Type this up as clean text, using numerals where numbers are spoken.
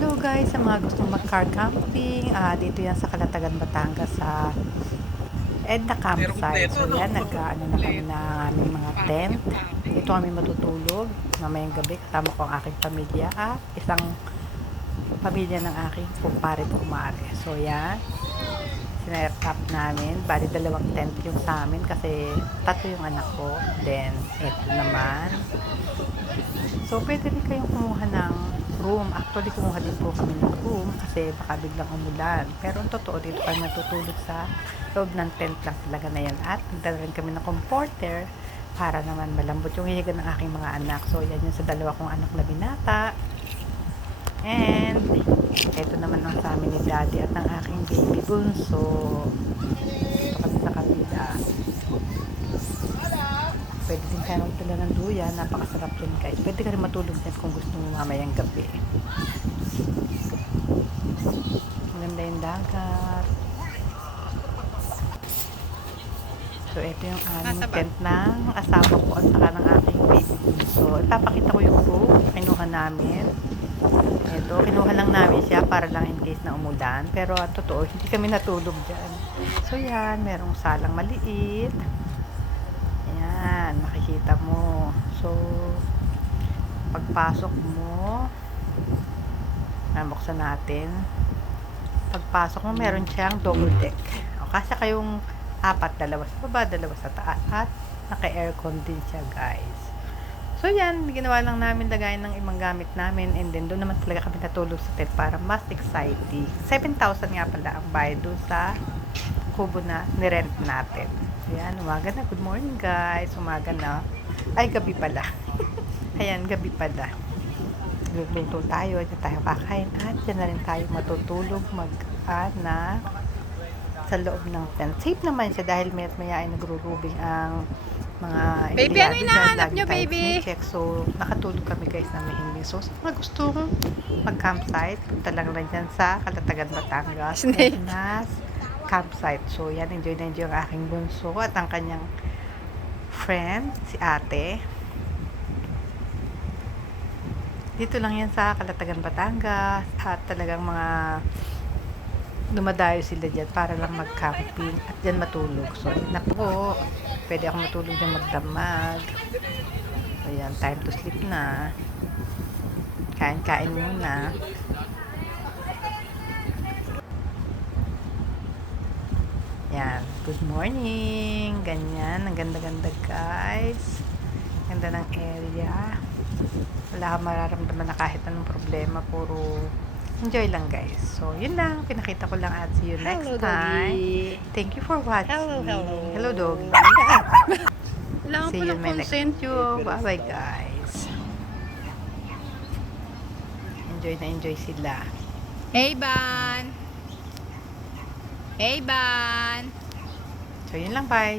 Hello guys, sa mga gustong mag-car camping, dito yan sa Calatagan, Batangas sa Edna Campsite. So yan, nag-ano na kami ng aming mga tent. Dito kami matutulog mamayang gabi kasama ko ang aking pamilya at isang pamilya ng aking kumpare at kumare. So yan, sinayarap namin. Bali dalawang tent yung sa amin kasi tatlo yung anak ko. Then, ito naman. So, pwede rin kayong kumuha ng room. Actually, kumuha din po kami ng room kasi baka biglang umulan. Pero ang totoo, dito kami matutulog sa loob ng tent lang talaga na yan. At nagdala rin kami ng comforter para naman malambot yung hihiga ng aking mga anak. So, yan yung sa dalawa kong anak na binata. And, ito naman ang sa amin ni Daddy at ng aking baby bunso. Ito kami sa kabila. Pwede din kayo magdala ng duyan. Napakasarap yun guys. Pwede ka rin matulog din kung gusto mo mamayang gabi. Maganda yung dagat. So, ito yung aming tent ng asawa ko at saka ng aking baby bunso. Ipapakita ko yung room. Kinuha namin. Ito, kinuha lang namin siya para lang in case na umulan. Pero ang totoo, hindi kami natulog dyan. So, yan. Merong salang maliit. Yan, makikita mo. So, pagpasok mo, buksan natin. Pagpasok mo, meron siyang double deck. O, kasi kayong apat, dalawa sa baba, dalawa sa taas, at naka-aircon din siya, guys. So, yan, ginawa lang namin lagayan ng ibang gamit namin, and then doon naman talaga kami natulog sa tent para mas exciting. 7,000 nga pala ang bayad doon sa kubo na nirent natin. Ayan, umaga na. Good morning guys. Umaga na. Ay, gabi pala. Ayan, gabi pala. Luluto tayo. Diyan tayo kakain. At dyan na rin tayo matutulog mag-anak sa loob ng tent. Safe naman siya dahil maya ay nagro-rubing ang mga baby, ano hinahanap nyo, baby? Check. So, nakatulog kami guys na mahimbing. So, sa mga gustong mag-campsite, punta lang lang dyan sa Calatagan, Batangas. Edna's campsite. So, yan, enjoy na enjoy ang aking bunso at ang kanyang friend, si ate. Dito lang yan sa Calatagan, Batangas at talagang mga dumadayo sila dyan para lang mag-camping at dyan matulog. So, yun na po. Pwede ako matulog dyan magdamag. So, yan, time to sleep na. Kain-kain muna. Yan. Good morning. Ganyan. Ang ganda-ganda guys. Ganda ng area. Wala kang mararamdaman na kahit anong problema. Puro enjoy lang guys. So, yun lang. Pinakita ko lang at see you next time. Thank you for watching. Hello. Hello doggy. Kailangan See ko you ng in my next consent. video. Bye-bye guys. Enjoy na enjoy sila. Hey, Ban! Hey, Ban! So, yun lang. Bye.